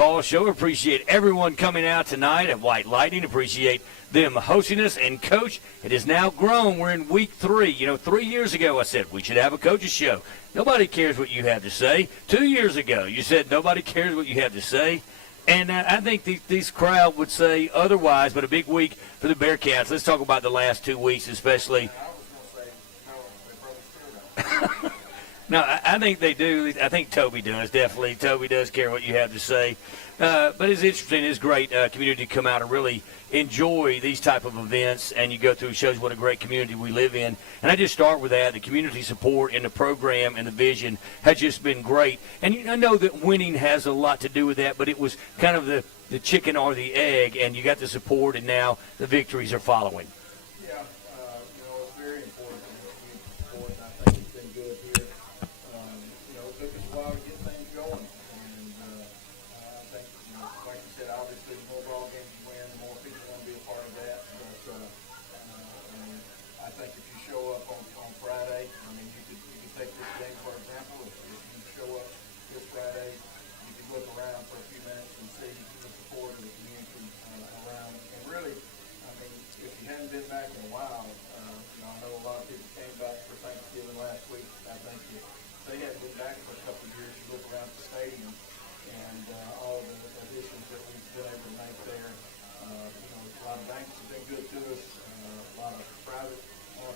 Baugh Show. Appreciate everyone coming out tonight at White Lightning. Appreciate them hosting us. And, Coach, it has now grown. We're in week 3. 3 years ago I said we should have a coaches show. Nobody cares what you have to say. 2 years ago you said nobody cares what you have to say. And I think this crowd would say otherwise, but a big week for the Bearcats. Let's talk about the last 2 weeks, especially. No, I think they do. I think Toby does, definitely. Toby does care what you have to say. But it's interesting. It's great community to come out and really enjoy these type of events, and you go through, shows what a great community we live in. And I just start with that. The community support in the program and the vision has just been great. And I know that winning has a lot to do with that, but it was kind of the chicken or the egg, and you got the support, and now the victories are following. It's very important to the community support, and I think it's been good here. It took us a while to get things going, and I think, like you said, obviously the more ball games you win, the more people want to be a part of that. But I think if you show up on Friday, you could take this game for example. If you show up this Friday, you could look around for a few minutes and see the support of the community around. And really, if you hadn't been back in a while, I know a lot of people came back for Thanksgiving last week. I think if they hadn't been back for a couple of years, you look around the stadium and all the additions that we've been able to make there. A lot of banks have been good to us. A lot of private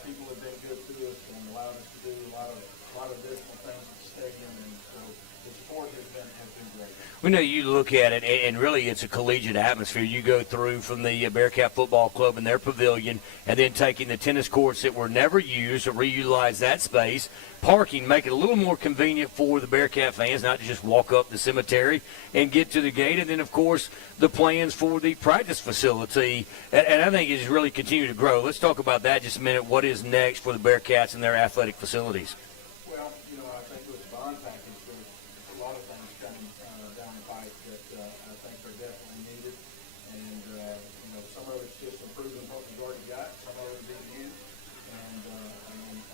people have been good to us and allowed us to do a lot of additional things at the stadium. And so the support has been great. We know you look at it, and really it's a collegiate atmosphere. You go through from the Bearcat Football Club and their pavilion, and then taking the tennis courts that were never used to reutilize that space, parking, make it a little more convenient for the Bearcat fans, not to just walk up the cemetery and get to the gate. And then, of course, the plans for the practice facility. And I think it's really continued to grow. Let's talk about that just a minute. What is next for the Bearcats and their athletic facilities? Well, I think with the bond package, there's a lot of things coming down the pipe that I think are definitely needed. And, some of it's just improving what we've already got, some of it being new. And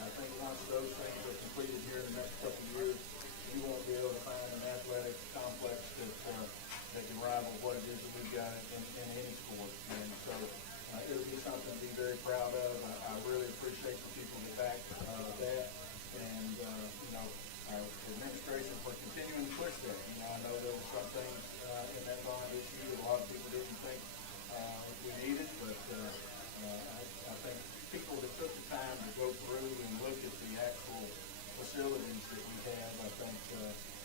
I think once those things are completed here in the next couple of years, you won't be able to find an athletic complex that can rival what it is that we've got in any sport. And so it'll be something to be very proud of. I really appreciate the people that back that. And, our administration for continuing to push that. I know there were some things in that bond issue that a lot of people didn't think we needed, but I think people that took the time to go through and look at the actual facilities that we have, I think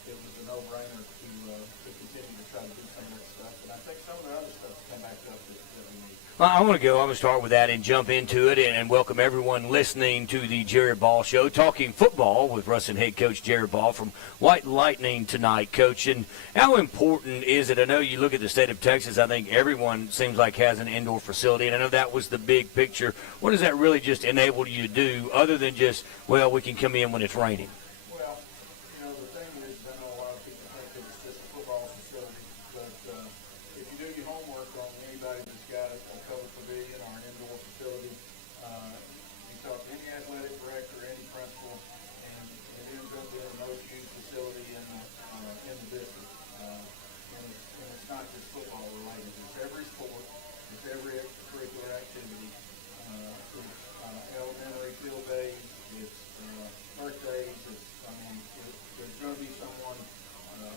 it was a no-brainer to continue to try to do some of that stuff. And I think some of the other stuff come back up that we need. Well, I'm going to start with that and jump into it and welcome everyone listening to the Jerrod Baugh Show, talking football with Ruston head coach Jerrod Baugh from White Lightning tonight, Coach. And how important is it? I know you look at the state of Texas, I think everyone seems like has an indoor facility, and I know that was the big picture. What does that really just enable you to do other than just, well, we can come in when it's raining? Well, the thing is, I know a lot of people think that it's just a football facility, but if you do your homework on anybody that's got a covered pavilion or an indoor facility, you talk to any athletic director, any principal, and it ends up being the most used facility in the district. And it's not just football related. It's every sport. It's every extracurricular activity. It's elementary field days. It's birthdays. There's going to be someone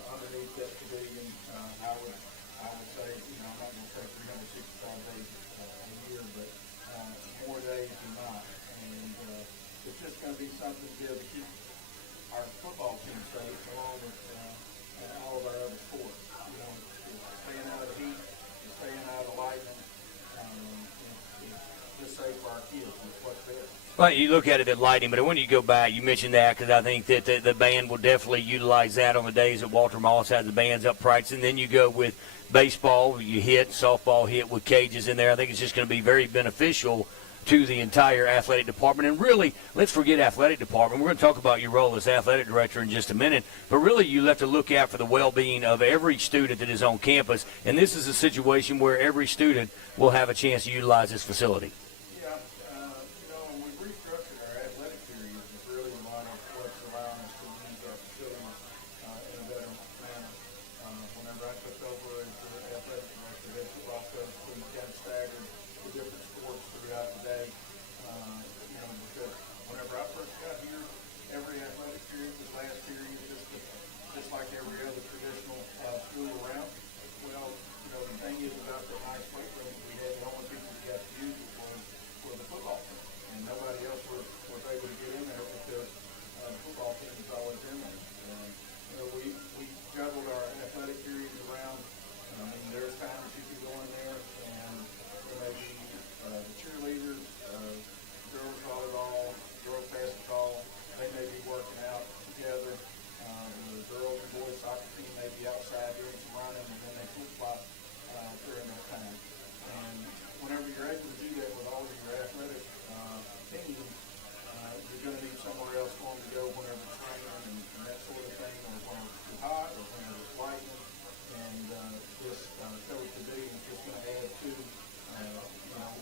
underneath that pavilion. I would say, I'm not going to say 365 days a year, but more days than not. And it's just going to be something to be able to keep our football team safe, along with all of our other sports. Staying out of the heat, staying out of the lightning. It's just safe for our kids. It's what's best. Well, you look at it at Lightning, but when you go back, you mentioned that because I think that the band will definitely utilize that on the days that Walter Moss has the bands up practicing. And then you go with baseball, you hit, softball hit with cages in there. I think it's just going to be very beneficial to the entire athletic department. And really, let's forget athletic department. We're going to talk about your role as athletic director in just a minute. But really, you have to look out for the well-being of every student that is on campus. And this is a situation where every student will have a chance to utilize this facility. And we've restructured our athletic periods. It's really a lot of what's allowing us to use our facilities in a better manner. When whenever I took over as the athletic director, head football coach, we kind of staggered the different sports throughout the day. Because whenever I first got here, every athletic period was last period, just like every other traditional school around. Well, the thing is about the nice weight room we had, the only people who got to use it was the football team. And nobody else was able to get in there because the football team was always in there. We juggled our athletic periods around. There's times you can go in there and there may be the cheerleaders, girls volleyball, girls basketball, they may be working out together. The girls and boys soccer team may be outside doing some running, and then they flip-flop during that time. And whenever you're able to do that with all of your athletic teams, you're going to need somewhere else for them to go whenever it's raining and that sort of thing, or when it's too hot, or when it's lightning. And this Coach today is just going to add to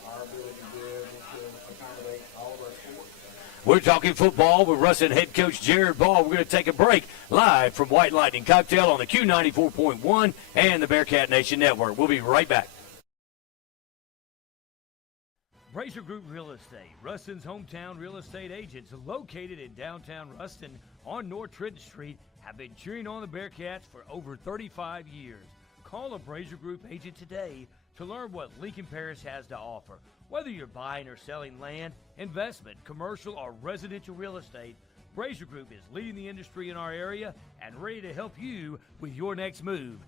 our ability to be able to accommodate all of our sports. We're talking football with Ruston head coach Jerrod Baugh. We're going to take a break live from White Lightning Cocktail on the Q94.1 and the Bearcat Nation Network. We'll be right back. Brazier Group Real Estate, Ruston's hometown real estate agents located in downtown Ruston on North Trenton Street, have been cheering on the Bearcats for over 35 years. Call a Brazier Group agent today to learn what Lincoln Parish has to offer. Whether you're buying or selling land, investment, commercial, or residential real estate, Brazier Group is leading the industry in our area and ready to help you with your next move.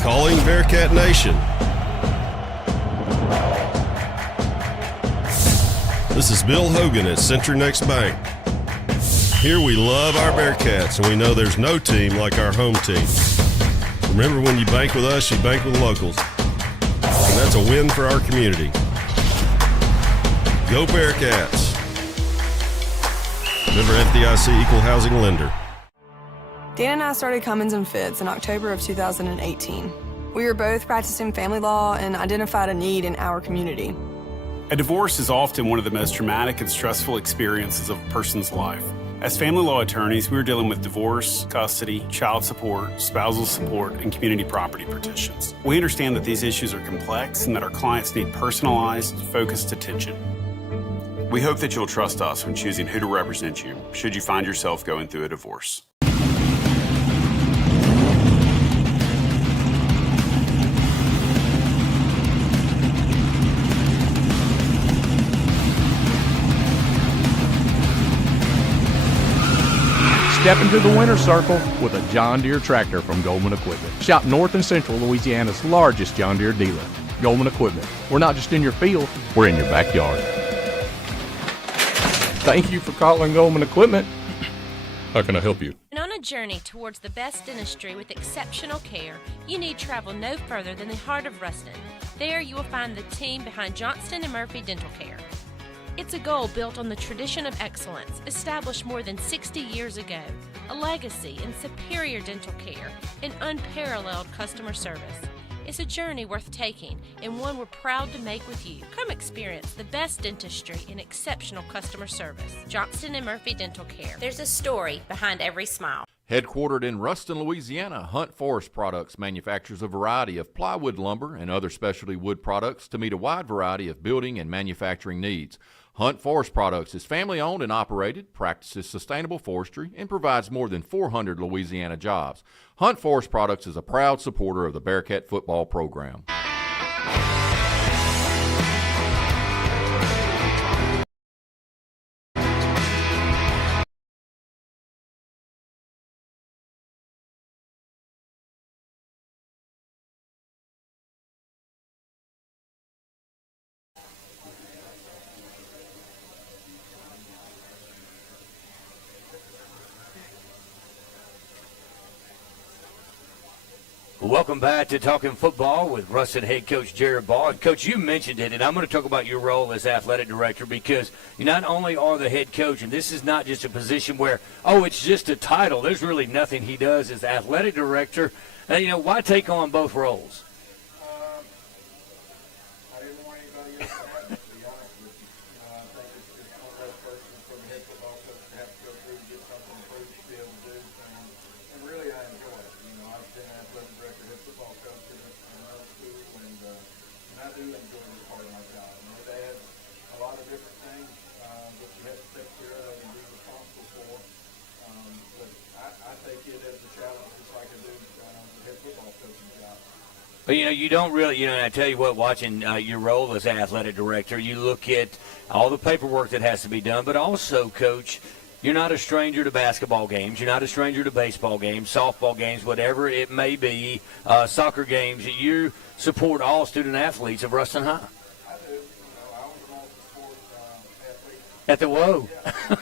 Calling Bearcat Nation. This is Bill Hogan at Century Next Bank. Here we love our Bearcats, and we know there's no team like our home team. Remember, when you bank with us, you bank with locals. And that's a win for our community. Go Bearcats. Member FDIC Equal Housing Lender. Dan and I started Cummins & Fitz in October of 2018. We were both practicing family law and identified a need in our community. A divorce is often one of the most traumatic and stressful experiences of a person's life. As family law attorneys, we are dealing with divorce, custody, child support, spousal support, and community property petitions. We understand that these issues are complex and that our clients need personalized, focused attention. We hope that you'll trust us when choosing who to represent you should you find yourself going through a divorce. Step into the winner's circle with a John Deere tractor from Goldman Equipment. Shop North and Central Louisiana's largest John Deere dealer. Goldman Equipment. We're not just in your field, we're in your backyard. Thank you for calling Goldman Equipment. How can I help you? And on a journey towards the best dentistry with exceptional care, you need travel no further than the heart of Ruston. There you will find the team behind Johnston & Murphy Dental Care. It's a goal built on the tradition of excellence established more than 60 years ago, a legacy in superior dental care and unparalleled customer service. It's a journey worth taking and one we're proud to make with you. Come experience the best dentistry and exceptional customer service. Johnston & Murphy Dental Care. There's a story behind every smile. Headquartered in Ruston, Louisiana, Hunt Forest Products manufactures a variety of plywood lumber and other specialty wood products to meet a wide variety of building and manufacturing needs. Hunt Forest Products is family-owned and operated, practices sustainable forestry, and provides more than 400 Louisiana jobs. Hunt Forest Products is a proud supporter of the Bearcat football program. Welcome back to Talking Football with Ruston head coach Jerrod Baugh. And Coach, you mentioned it, and I'm going to talk about your role as athletic director because you not only are the head coach, and this is not just a position where, it's just a title. There's really nothing he does as athletic director. Why take on both roles? I didn't want anybody else to have it, to be honest with you. I think it's one of those persons from the head football coach to have to go through to get something approved to be able to do. But, you don't really, and I tell you what, watching your role as athletic director, you look at all the paperwork that has to be done, but also, Coach, you're not a stranger to basketball games. You're not a stranger to baseball games, softball games, whatever it may be, soccer games. You support all student athletes of Ruston High. I do. I was a multi-sport athlete. At the Whoa. And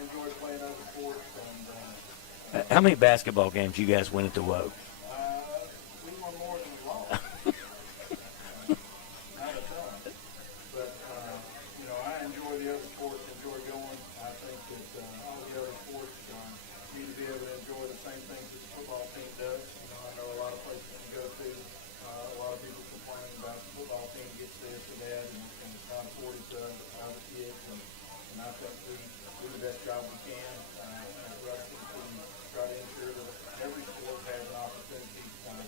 enjoyed playing other sports. And How many basketball games you guys win at the Whoa? we won more than we lost. Not a ton. But, I enjoy the other sports, enjoy going. I think that all the other sports need to be able to enjoy the same things that the football team does. I know a lot of places you go to, a lot of people complain about the football team gets this or that, and it's not afforded to other kids. And I think we do the best job we can at Ruston to try to ensure that every sport has an opportunity,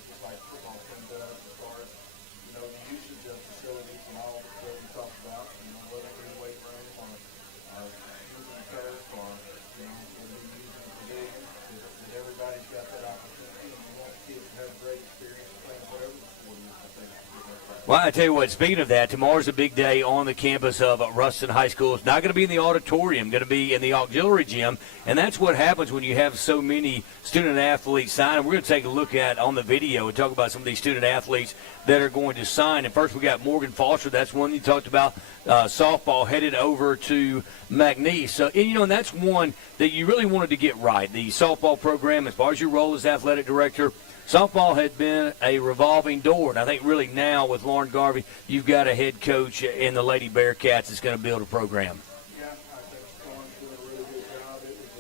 just like the football team does, as far as the usage of facilities and all that we talk about. Whether it be weight room or using the turf or whether we using the pavilion, that everybody's got that opportunity, and we want kids to have a great experience playing whatever the sport is. I think it's a good play. Well, I tell you what, speaking of that, tomorrow's a big day on the campus of Ruston High School. It's not going to be in the auditorium, going to be in the auxiliary gym, and that's what happens when you have so many student athletes sign. And we're going to take a look at on the video and talk about some of these student athletes that are going to sign. And first we got Morgan Foster. That's one you talked about, softball, headed over to McNeese. So, and that's one that you really wanted to get right. The softball program, as far as your role as athletic director, softball had been a revolving door, and I think really now with Lauren Garvey, you've got a head coach in the Lady Bearcats that's going to build a program. Yeah, I think Lauren's doing a really good job. It was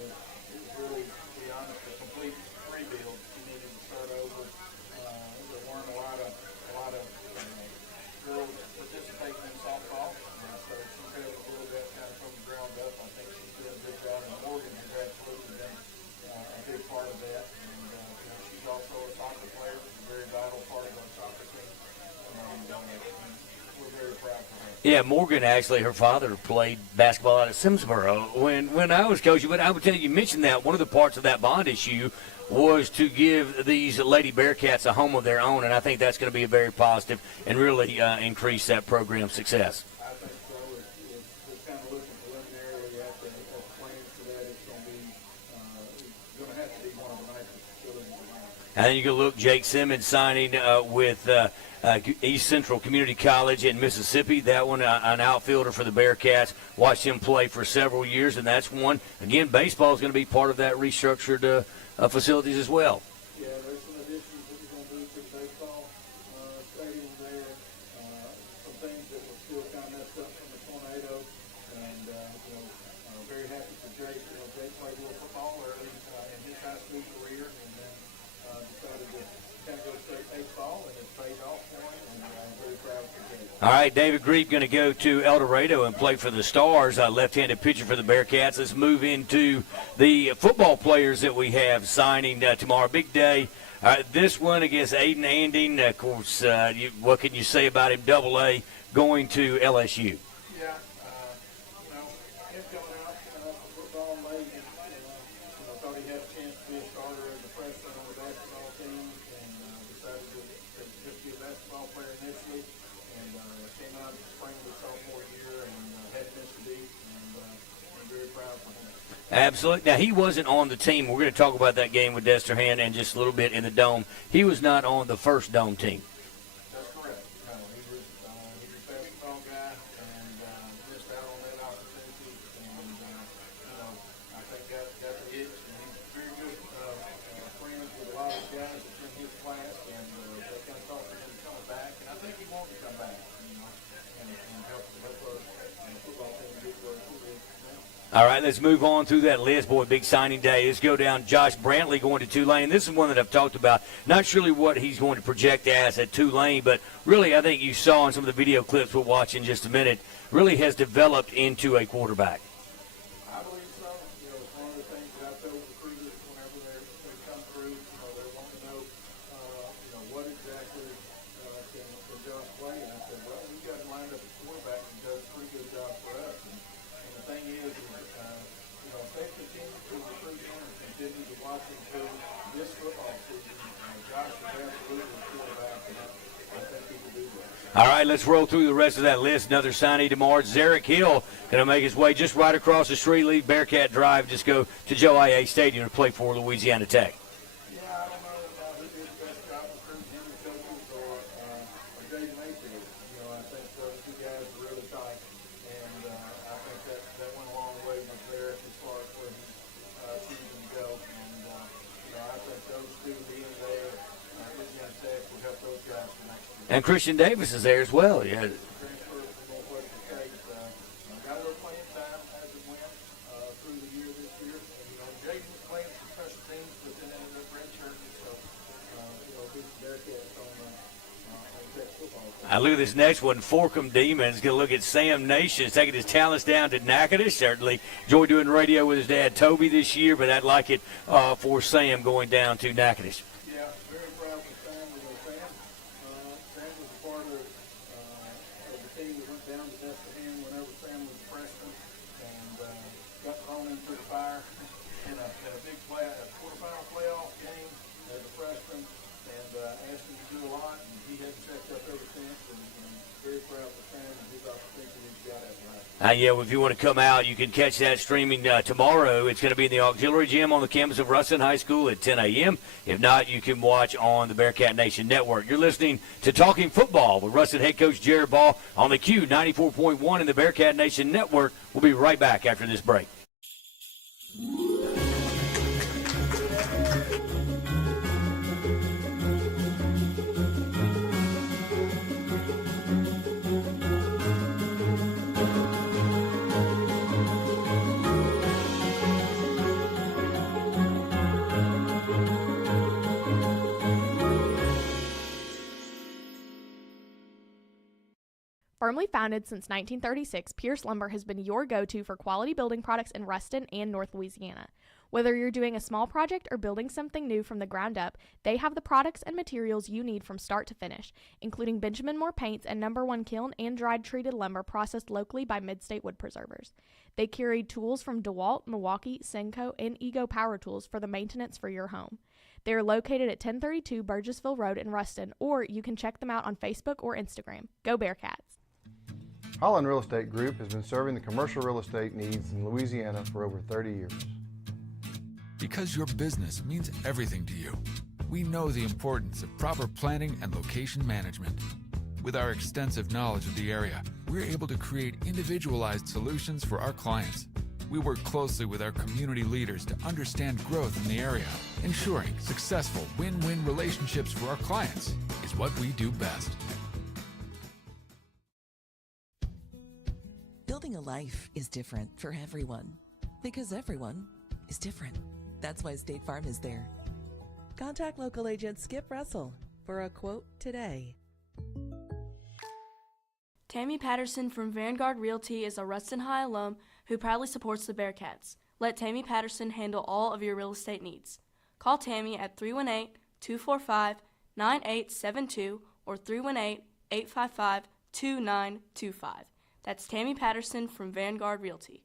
really, to be honest, a complete rebuild. She needed to start over. There weren't a lot of girls participating in softball, so she built a little bit kind of from the ground up. I think she's doing a good job, and Morgan has absolutely been a big part of that. And she's also a soccer player, a very vital part of our soccer team, and we're very proud of her. Yeah, Morgan, actually, her father played basketball out at Simsboro when I was coaching. But I would tell you mentioned that one of the parts of that bond issue was to give these Lady Bearcats a home of their own, and I think that's going to be a very positive and really increase that program's success. I think so. It's kind of looking preliminarily at the plans for that. It's going to have to be one of the nicest facilities around. And then you can look, Jake Simmons signing with East Central Community College in Mississippi. That one, an outfielder for the Bearcats. Watched him play for several years, and that's one. Again, baseball is going to be part of that restructured facilities as well. Yeah, there's some additions that we're going to do to the baseball stadium there. Some things that were still kind of messed up from the tornado. And, very happy for Jake. Jake played a little football early in his high school career, and then decided to kind of go straight baseball, and it paid off for him, and I'm very proud for Jake. All right, David Griep going to go to El Dorado and play for the Stars, left-handed pitcher for the Bearcats. Let's move into the football players that we have signing tomorrow. Big day. This one against Aiden Anding. Of course, what can you say about him? AA going to LSU. Yeah, him coming out for football late, thought he had a chance to be a starter as a freshman on the basketball team, and decided to just be a basketball player initially, and came out in the spring of his sophomore year and hadn't missed a beat, and I'm very proud for him. Absolutely. Now, he wasn't on the team. We're going to talk about that game with Desterhan and just a little bit in the Dome. He was not on the first Dome team. That's correct. No, he was a basketball guy and missed out on that opportunity, and I think got the itch, and he's very good friends with a lot of the guys that's in his class, and they kind of talked to him coming back, and I think he wanted to come back, and help us and the football team get where it is now. All right, let's move on through that list. Boy, big signing day. Let's go down. Josh Brantley going to Tulane. This is one that I've talked about. Not surely what he's going to project as at Tulane, but really I think you saw in some of the video clips we'll watch in just a minute, really has developed into a quarterback. I believe so. It's one of the things that I tell recruiters whenever they come through. They want to know, what exactly can Josh play. And I said, well, we've got him lined up at quarterback and does a pretty good job for us. And the thing is if they continue to recruit him and continue to watch him through this football season, Josh is absolutely All right, let's roll through the rest of that list. Another signee tomorrow. Zarek Hill going to make his way just right across the street, leave Bearcat Drive, just go to Joe I.A. Stadium to play for Louisiana Tech. Yeah, I don't know who did the best job recruiting him, the coaches or Dave Mayfield. You know, I think those two guys are really tight, and I think that went a long way with Zarek as far as where he's choosing to go. And, you know, I think those two being there, Louisiana Tech will help those guys for next year. And Christian Davis is there as well. Yeah. Transfer from Northwestern State. Got a little playing time as it went through the year this year. And, you know, Jaden was playing some special teams, but then ended up redshirting. So, you know, good Bearcats on Tech football team. I look at this next one. Forkham Demons going to look at Sam Nation, taking his talents down to Natchitoches. Certainly enjoyed doing radio with his dad, Toby, this year, but I'd like it for Sam going down to Natchitoches. Yeah, very proud of Sam. Sam was a part of the team that went down to Bethlehem whenever Sam was a freshman and got thrown into the fire in a big quarterfinal playoff game as a freshman, and asked him to do a lot, and he hasn't checked up ever since, and very proud of Sam and his opportunity he's got at life. Yeah, if you want to come out, you can catch that streaming tomorrow. It's going to be in the auxiliary gym on the campus of Ruston High School at 10 a.m. If not, you can watch on the Bearcat Nation Network. You're listening to Talking Football with Ruston head coach Jerrod Baugh on the Q 94.1 in the Bearcat Nation Network. We'll be right back after this break. Firmly founded since 1936, Pierce Lumber has been your go-to for quality building products in Ruston and North Louisiana. Whether you're doing a small project or building something new from the ground up, they have the products and materials you need from start to finish, including Benjamin Moore paints and No. 1 kiln and dried treated lumber processed locally by Mid-State Wood Preservers. They carry tools from DeWalt, Milwaukee, Senco, and Ego Power Tools for the maintenance for your home. They are located at 1032 Burgessville Road in Ruston, or you can check them out on Facebook or Instagram. Go Bearcats! Holland Real Estate Group has been serving the commercial real estate needs in Louisiana for over 30 years. Because your business means everything to you, we know the importance of proper planning and location management. With our extensive knowledge of the area, we're able to create individualized solutions for our clients. We work closely with our community leaders to understand growth in the area. Ensuring successful win-win relationships for our clients is what we do best. Building a life is different for everyone because everyone is different. That's why State Farm is there. Contact local agent Skip Russell for a quote today. Tammy Patterson from Vanguard Realty is a Ruston High alum who proudly supports the Bearcats. Let Tammy Patterson handle all of your real estate needs. Call Tammy at 318-245-9872 or 318-855-2925. That's Tammy Patterson from Vanguard Realty.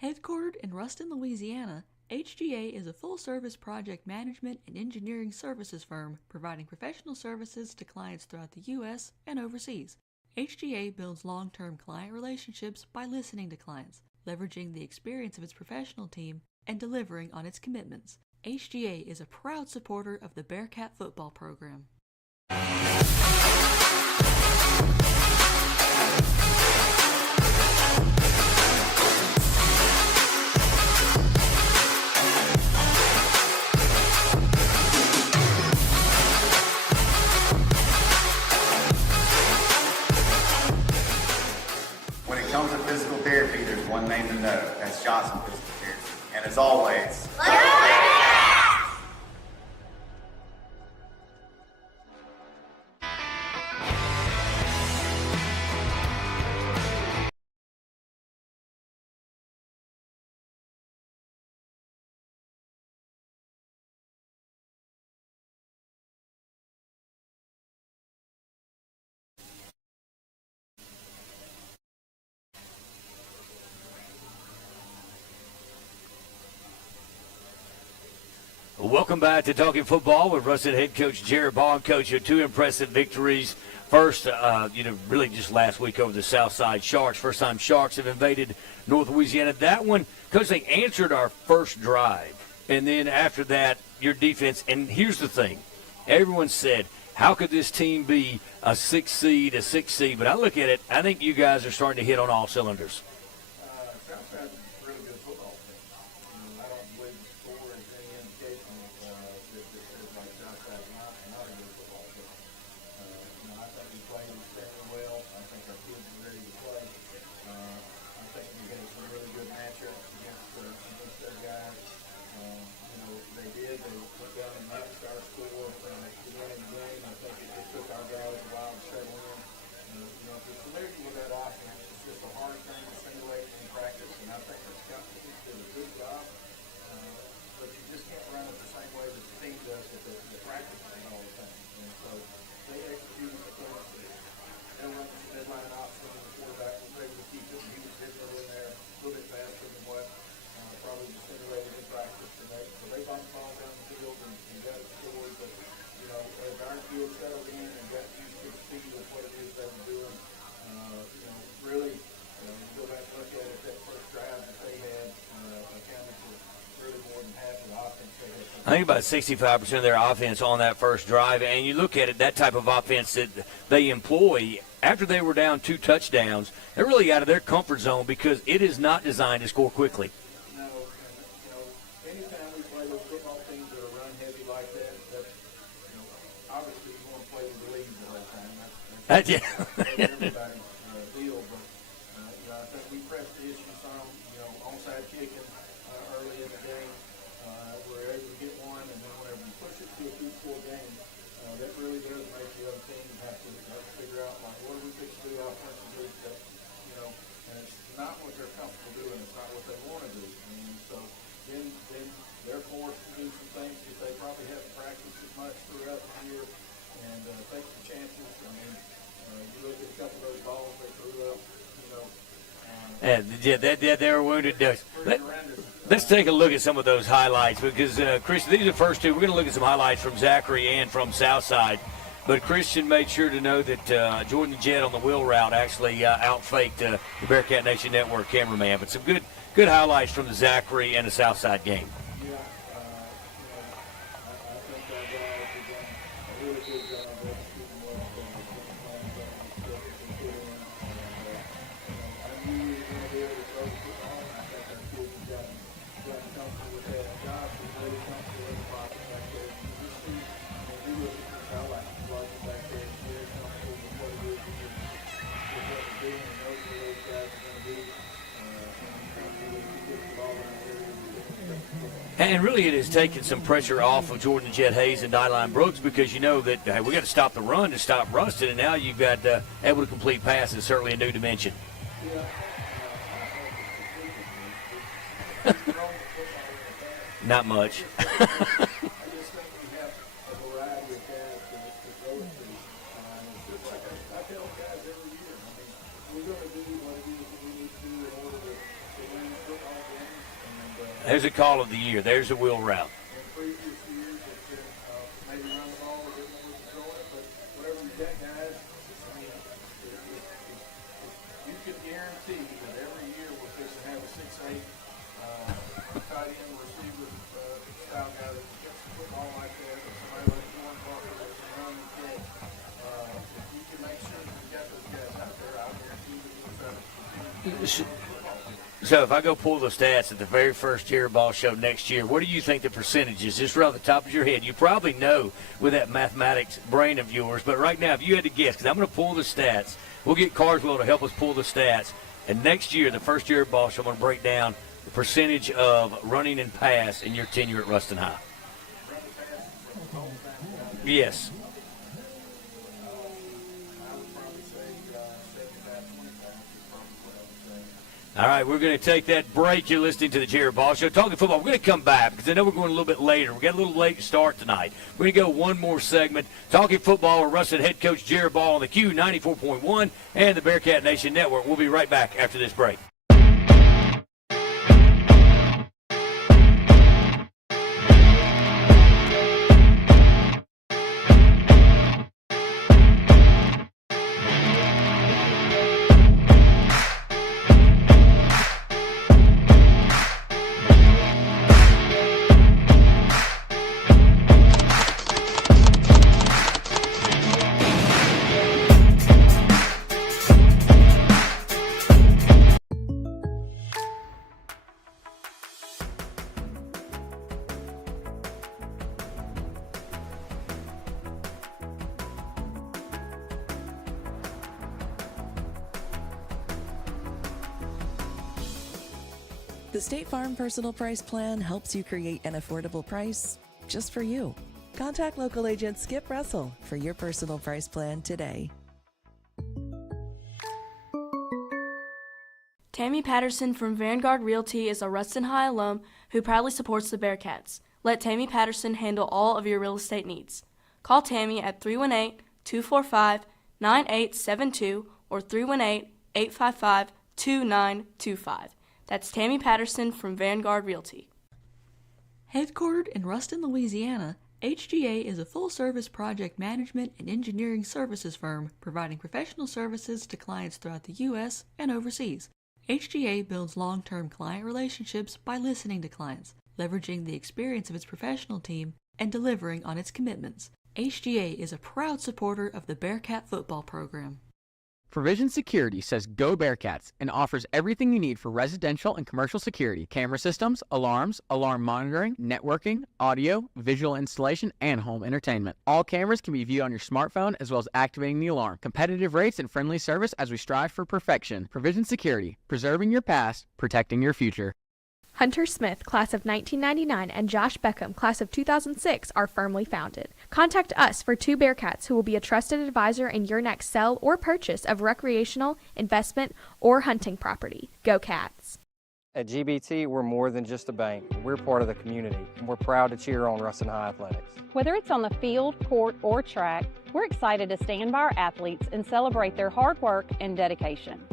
Headquartered in Ruston, Louisiana, HGA is a full-service project management and engineering services firm providing professional services to clients throughout the U.S. and overseas. HGA builds long-term client relationships by listening to clients, leveraging the experience of its professional team, and delivering on its commitments. HGA is a proud supporter of the Bearcat football program. When it comes to physical therapy, there's one name to know. That's Johnson Physical Therapy. And as always, Welcome back to Talking Football with Ruston head coach Jerrod Baugh. Coach, your two impressive victories First, really just last week over the Southside Sharks. First time Sharks have invaded North Louisiana. That one, Coach, they answered our first drive. And then after that, your defense. And here's the thing. Everyone said, how could this team be a 6 seed? But I look at it, I think you guys are starting to hit on all cylinders. Southside's a really good football team. I don't believe the score is any indication that says like Southside's not a good football team. I think we played extremely well. I think our kids are ready to play. I think we had some really good matchups against their guys. They did. They put down and matched our score to win the game. I think it took our guys a while to settle in. If you're familiar with that offense, it's just a hard thing to simulate in practice, and I think our scout team did a good job. But you just can't run it the same way that the team does at the practice all the time. And so they executed the things that they'll run the deadline option, and the quarterback was able to keep it, and he was hitting it in there a little bit faster than what probably was simulated in practice. So they bumped the ball down the field and got it scored. But, as our field settled in and got used to the speed of what it is they were doing, really, you go back and look at it, that first drive that they had accounted for really more than half of the offense they had. I think about 65% of their offense on that first drive. And you look at it, that type of offense that they employ, after they were down 2 touchdowns, they're really out of their comfort zone because it is not designed to score quickly. No, anytime we play those football teams that are run heavy like that, obviously you want to play with the lead the whole time. That's everybody's deal. But I think we pressed the issue some. Onside kicking early in the game, we're able to get one, and then whenever you push it to a 2-score game, that really does make the other team have to figure out like what do we fix to do offensively. And it's not what they're comfortable doing. It's not what they want to do. And so then they're forced to do some things that they probably haven't practiced as much throughout the year, and take some chances. You look at a couple of those balls they threw up, they were wounded ducks. Let's take a look at some of those highlights because, Christian, these are the first two. We're going to look at some highlights from Zachary and from Southside. But Christian made sure to know that Jordan Jett on the wheel route actually out-faked the Bearcat Nation Network cameraman. But some good highlights from the Zachary and the Southside game. Yeah, I think our guys have done a really good job of executing what the game plan that we put in. I knew we were going to be able to throw the football, and I think our kids have gotten comfortable with that. Josh is really comfortable in the pocket back there. You just see, we look at this, I like to plug it back there. He's very comfortable with what it is with what we're doing, and knows what those guys are going to do. And comfortable with the ball in the area. And really it has taken some pressure off of Jordan Jett Hayes and Dylan Brooks because you know that hey, we got to stop the run to stop Ruston, and now you've got able to complete passes, certainly a new dimension. Not much. I just think we have a variety of guys to throw it to. It's just like I tell guys every year. We're going to do what it is that we need to do in order to win football games. There's a call of the year. There's a wheel route. In previous years, it's been maybe run the ball a bit more than throw it, but whatever you got, guys, you can guarantee that every year we're fixing to have a 6'8" tight end receiver style guy that gets the football like that, or somebody like Warren Parker that can run and catch. If you can make sure that you got those guys out there, I guarantee that you'll try to continue. So if I go pull the stats at the very first Jerrod Baugh show next year, what do you think the percentage is? Just right off the top of your head. You probably know with that mathematics brain of yours, but right now, if you had to guess, because I'm going to pull the stats, we'll get Carswell to help us pull the stats. And next year, the first Jerrod Baugh show, I'm going to break down the percentage of running and pass in your tenure at Ruston High. Yes. All right, we're going to take that break. You're listening to the Jerrod Baugh Show. Talking football, we're going to come back because I know we're going a little bit later. We got a little late start tonight. We're going to go one more segment. Talking football with Ruston head coach Jerrod Baugh on the Q 94.1 and the Bearcat Nation Network. We'll be right back after this break. The State Farm Personal Price Plan helps you create an affordable price just for you. Contact local agent Skip Russell for your personal price plan today. Tammy Patterson from Vanguard Realty is a Ruston High alum who proudly supports the Bearcats. Let Tammy Patterson handle all of your real estate needs. Call Tammy at 318-245-9872 or 318-855-2925. That's Tammy Patterson from Vanguard Realty. Headquartered in Ruston, Louisiana, HGA is a full-service project management and engineering services firm providing professional services to clients throughout the U.S. and overseas. HGA builds long-term client relationships by listening to clients, leveraging the experience of its professional team, and delivering on its commitments. HGA is a proud supporter of the Bearcat football program. Provision Security says Go Bearcats and offers everything you need for residential and commercial security: camera systems, alarms, alarm monitoring, networking, audio, visual installation, and home entertainment. All cameras can be viewed on your smartphone as well as activating the alarm. Competitive rates and friendly service as we strive for perfection. Provision Security, preserving your past, protecting your future. Hunter Smith, class of 1999, and Josh Beckham, class of 2006, are firmly founded. Contact us for two Bearcats who will be a trusted advisor in your next sell or purchase of recreational, investment, or hunting property. Go Cats! At GBT, we're more than just a bank. We're part of the community, and we're proud to cheer on Ruston High Athletics. Whether it's on the field, court, or track, we're excited to stand by our athletes and celebrate their hard work and dedication.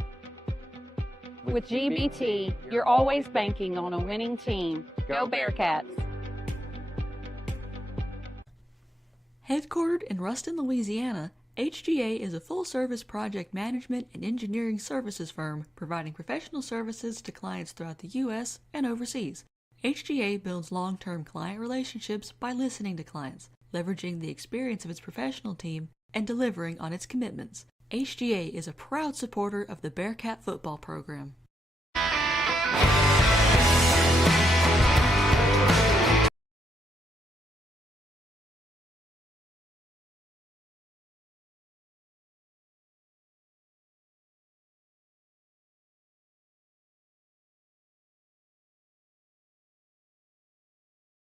With GBT, you're always banking on a winning team. Go Bearcats! Headquartered in Ruston, Louisiana, HGA is a full-service project management and engineering services firm providing professional services to clients throughout the U.S. and overseas. HGA builds long-term client relationships by listening to clients, leveraging the experience of its professional team, and delivering on its commitments. HGA is a proud supporter of the Bearcat football program.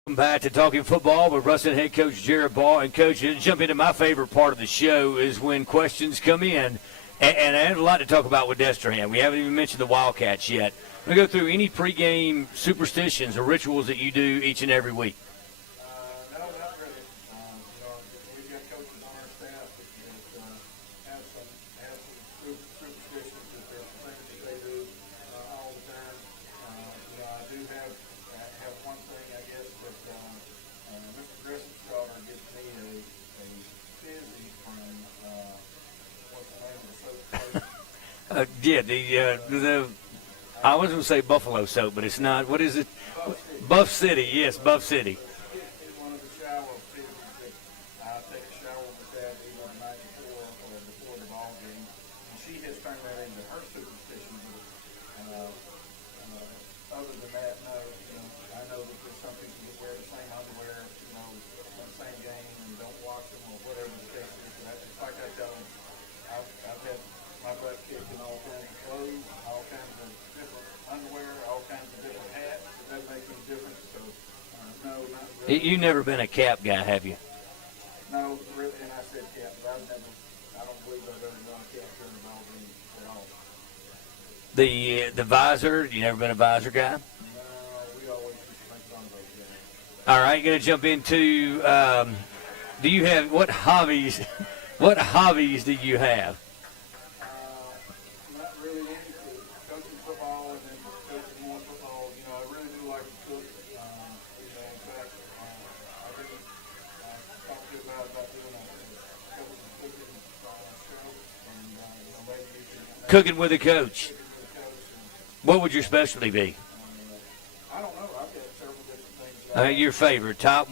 Welcome back to Talking Football with Ruston head coach Jerrod Baugh. And coach, to jump into my favorite part of the show is when questions come in. And I have a lot to talk about with Destrehan. We haven't even mentioned the Wildcats yet. I'm going to go through any pregame superstitions or rituals that you do each and every week. No, not really. We've got coaches on our staff that have some superstitions that they're things that they do all the time. I do have one thing, I guess, that Mr. Grissom's daughter gets me a fizzy from what's the name of the soap place? I was going to say Buffalo soap, but it's not. What is it? Buff City. Yes, Buff City. It's one of the shower fizzies that I take a shower with that either the night before or before the ball game. And she has turned that into her superstition. But other than that, no. I know that there's some people that wear the same underwear, on the same game and don't wash them or whatever the case is. But it's like I tell them, I've had my butt kicked in all kinds of clothes, all kinds of different underwear, all kinds of different hats. It doesn't make any difference. So, no, not really. You've never been a cap guy, have you? No, really, and I said cap, but I don't believe I've ever worn a cap during the ball game at all. The visor, you never been a visor guy? No, we always just make fun of those guys. All right, going to jump into, do you have, what hobbies do you have? Not really into coaching football and then coaching more football. I really do like to cook. In fact, I really talked to you about doing a cooking show and maybe Cooking with a coach. What would your specialty be? I don't know. I've got several different things. Your favorite, top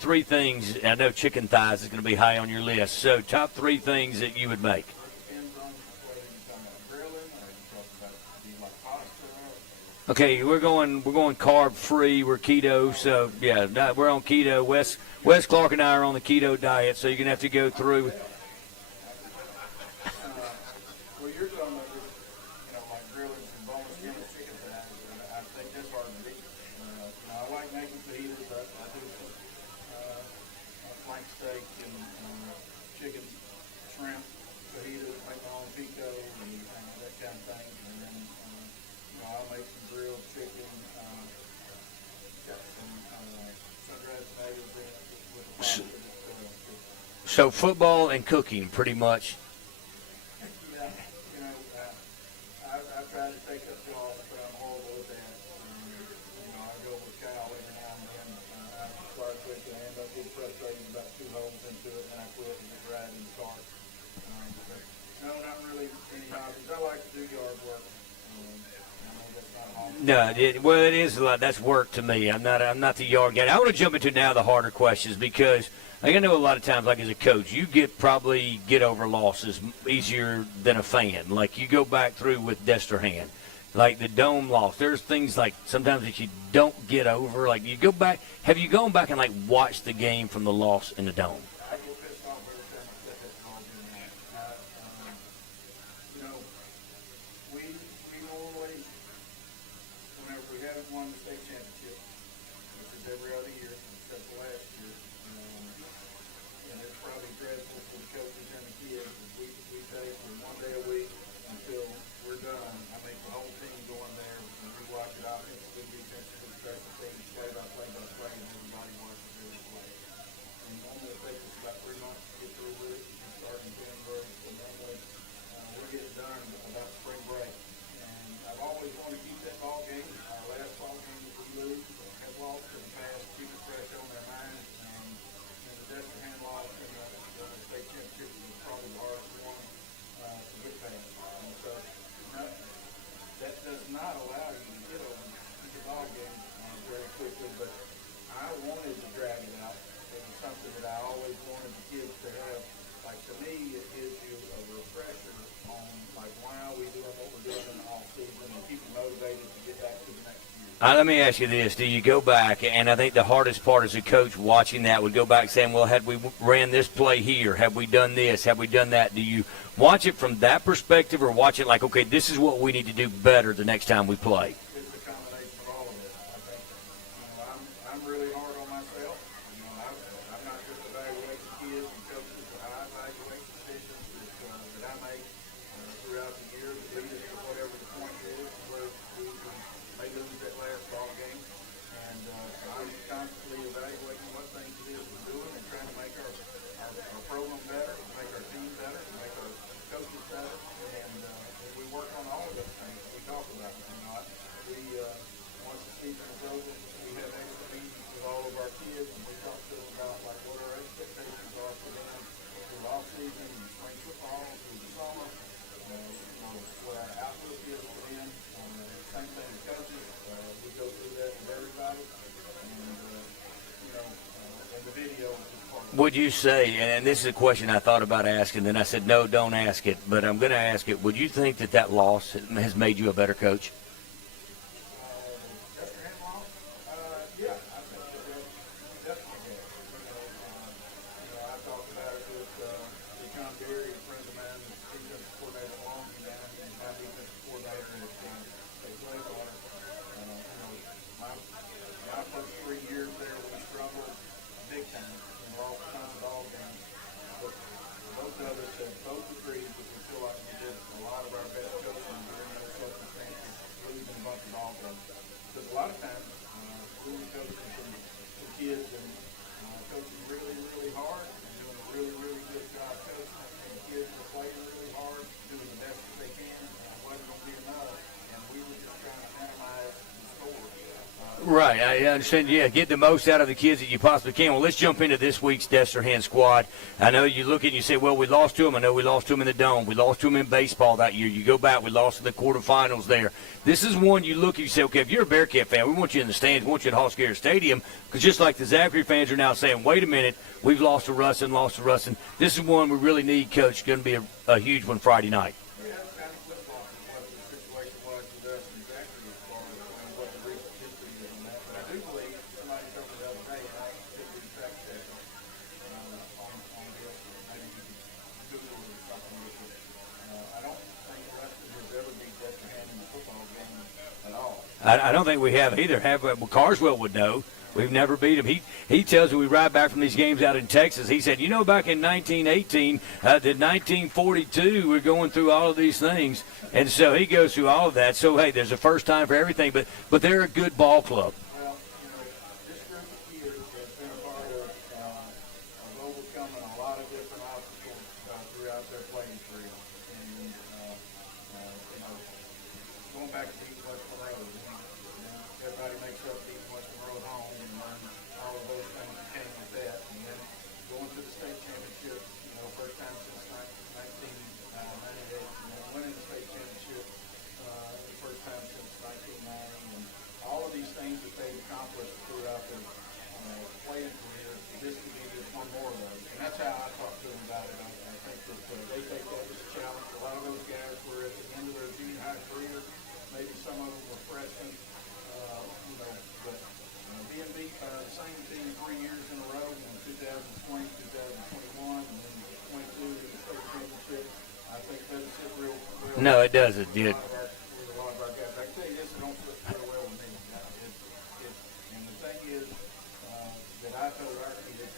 three things. I know chicken thighs is going to be high on your list. So top three things that you would make. Depends on whether you're talking about grilling or you're talking about do you like pasta. Okay, we're going carb free. We're keto, so yeah, we're on keto. Wes Clark and I are on the keto diet, so you're gonna have to go through. Well, you're talking about like grilling some boneless chicken flank steak and chicken, shrimp, fajitas, make my own pico and that kind of thing. And then, I'll make some grilled chicken, got some sun-dried tomatoes in it with the pasta. So football and cooking, pretty much. Yeah, I try to take up golf, but I'm horrible at that. I go with Kyle every now and then. I start quickly, I end up getting frustrated about 2 holes into it, and I quit and get right in the cart. But no, not really any hobbies. I like to do yard work. I know that's not a hobby. No, it is a lot. That's work to me. I'm not the yard guy. I want to jump into now the harder questions because I know a lot of times, like as a coach, you probably get over losses easier than a fan. Like you go back through with Destrehan, like the Dome loss. There's things like sometimes that you don't get over. Like you go back. Have you gone back and like watched the game from the loss in the Dome? I get pissed off every time I set that ball in there. We normally, whenever we haven't won the state championship, which is every other year except the last year, and it's probably dreadful for the coaches and the kids. We take one day a week until we're done. I make the whole team go in there and we watch it offensively, defensively, special teams, play by play, and everybody watches every play. And normally it takes us about 3 months to get through with it. We start in January, so normally we're getting done about spring break. And I've always wanted to keep that ball game. Our last ball game that we lose, have lost in the past, keep it fresh on their minds. And the Destrehan loss in the state championship was probably the hardest one to get past. And so that does not allow you to get over the ball game very quickly, but I wanted to drag it out. It was something that I always wanted the kids to have. Like to me, it gives you a refresher on like why are we doing what we're doing in the off season and keep you motivated to get back to the next year. Let me ask you this. Do you go back, and I think the hardest part as a coach watching that would go back saying, well, had we ran this play here, have we done this, have we done that? Do you watch it from that perspective or watch it like, okay, this is what we need to do better the next time we play? It's a combination of all of it. I think I'm really hard on myself. I'm not just evaluating kids and coaches, but I evaluate decisions that I make throughout the year that lead us to whatever the point is where we may lose that last ball game. And I'm constantly evaluating what things it is we're doing and trying to make our program better, make our team better, make our coaches better. And we work on all of those things we talk about. Once the season is over, we have extra meetings with all of our kids and we talk to them about like what our expectations are for them through off season, spring football, through the summer, what our outlook is for them. Same thing with coaches. We go through that with everybody. And the video is part of it. Would you say, and this is a question I thought about asking, then I said, no, don't ask it, but I'm going to ask it, would you think that loss has made you a better coach? Yeah, I think it definitely has. I talked about it with John Berry, a friend of mine, defensive coordinator at Longview now, and my defensive coordinator at Glenwater. My first 3 years there, we struggled big time and lost tons of ball games. But both of us have both agreed that we feel like we did a lot of our best coaching during those circumstances, losing a bunch of ball games. Because a lot of times, we were coaching some kids and coaching really, really hard and doing a really, really good job coaching. And the kids were playing really hard, doing the best that they can, and it wasn't going to be enough. And we were just trying to minimize the score. Right, I understand. Yeah, get the most out of the kids that you possibly can. Well, let's jump into this week's Destrehan squad. I know you look and you say, well, we lost to them. I know we lost to them in the Dome. We lost to them in baseball that year. You go back, we lost in the quarterfinals there. This is one you look and you say, okay, if you're a Bearcat fan, we want you in the stands, we want you at Hoscar Stadium, because just like the Zachary fans are now saying, wait a minute, we've lost to Ruston. This is one we really need, Coach. It's going to be a huge one Friday night. Yeah, it's kind of flip-flop what the situation was with us and Zachary as far as what the recent history is on that. But I do believe somebody told me the other day, and I could be track check on this, maybe you could Google it or something with it. I don't think Ruston has ever beat Destrehan in the football game at all. I don't think we have either. Well, Carswell would know. We've never beat them. He tells me we ride back from these games out in Texas. He said, back in 1918, the 1942, we're going through all of these things. And so he goes through all of that. So, hey, there's a first time for everything, but they're a good ball club. Well, this group of kids has been a part of overcoming a lot of different obstacles throughout their playing career. And, going back to East West Monroe, everybody makes up East West Monroe at home and all of those things that came with that. And then going to the state championship, first time since 1998, winning the state championship the first time since 1990, and all of these things that they've accomplished throughout their playing career, this could be just one more of those. And that's how I talk to them about it. I think that they take that as a challenge. A lot of those guys were at the end of their junior high career. Maybe some of them were freshmen, but being beat by the same team 3 years in a row, 2020, 2021, and then 22 in the state championship, I think doesn't sit real No, it doesn't. with a lot of our guys. I can tell you this, it don't sit real well with me. And the thing is that I told our kids,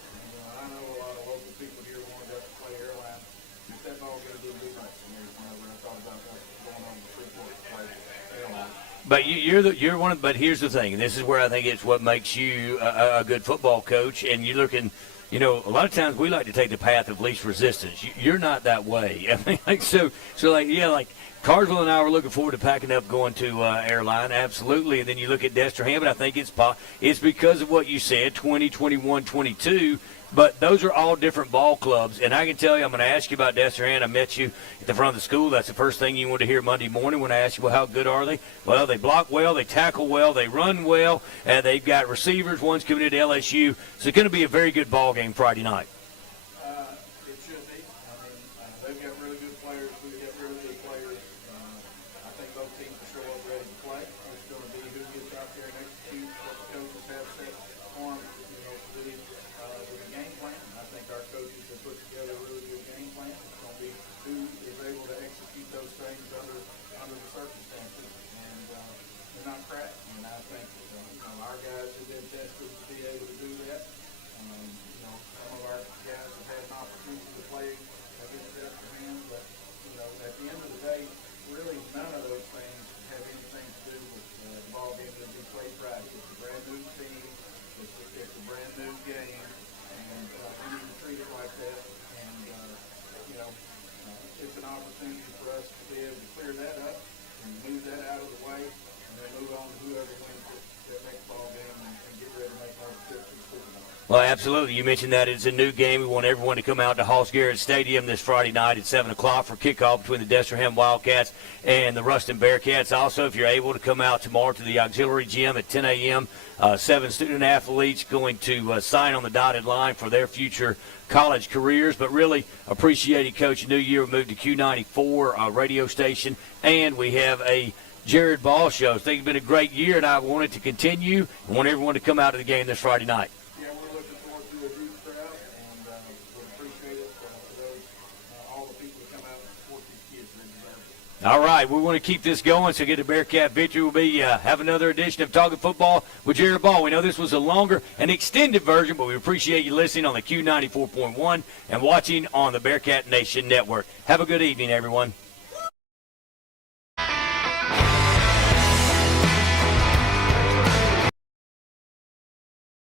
I know a lot of local people here wanted us to play airline. If that ball going to do big right from here, whenever I thought about what's going on with Freeport to play airline. But you're one of. But here's the thing, and this is where I think it's what makes you a good football coach. And you're looking, a lot of times we like to take the path of least resistance. You're not that way. I mean, like Carswell and I were looking forward to packing up going to airline, absolutely. And then you look at Destrehan, but I think it's because of what you said, 20, 21, 22. But those are all different ball clubs. And I can tell you, I'm going to ask you about Destrehan. I met you at the front of the school. That's the first thing you want to hear Monday morning when I ask you, well, how good are they? Well, they block well, they tackle well, they run well, and they've got receivers. One's committed to LSU. So it's going to be a very good ball game Friday night. It should be. They've got really good players. We've got really good players. I think both teams will show up ready to play. It's going to be who gets out there and executes what the coaches have set for them, to do with the game plan. I think our coaches have put together a really good game plan. It's going to be who is able to execute those things under the circumstances, and they're not cracked. And I think our guys have been tested to be able to do that. Some of our guys have had an opportunity to play against Destrehan, but at the end of the day, really none of those things have anything to do with the ball game that we play Friday. It's a brand new team. It's a brand new game, and we need to treat it like that. And it's an opportunity for us to be able to clear that up and move that out of the way, and then move on to whoever wins that next ball game and get ready to make our trip to the Super Bowl. Well, absolutely. You mentioned that it's a new game. We want everyone to come out to Hoss Garrett Stadium this Friday night at 7 o'clock for kickoff between the Destrehan Wildcats and the Ruston Bearcats. Also, if you're able to come out tomorrow to the auxiliary gym at 10 a.m., 7 student athletes going to sign on the dotted line for their future college careers. But really appreciate it, Coach. New year, we moved to Q94 radio station, and we have a Jerrod Baugh show. I think it's been a great year, and I want it to continue. I want everyone to come out to the game this Friday night. Yeah, we're looking forward to a huge crowd, and we appreciate it for all the people that come out and support these kids. All right, we want to keep this going, so get a Bearcat victory. We'll be have another edition of Talking Football with Jerrod Baugh. We know this was a longer and extended version, but we appreciate you listening on the Q94.1 and watching on the Bearcat Nation Network. Have a good evening, everyone.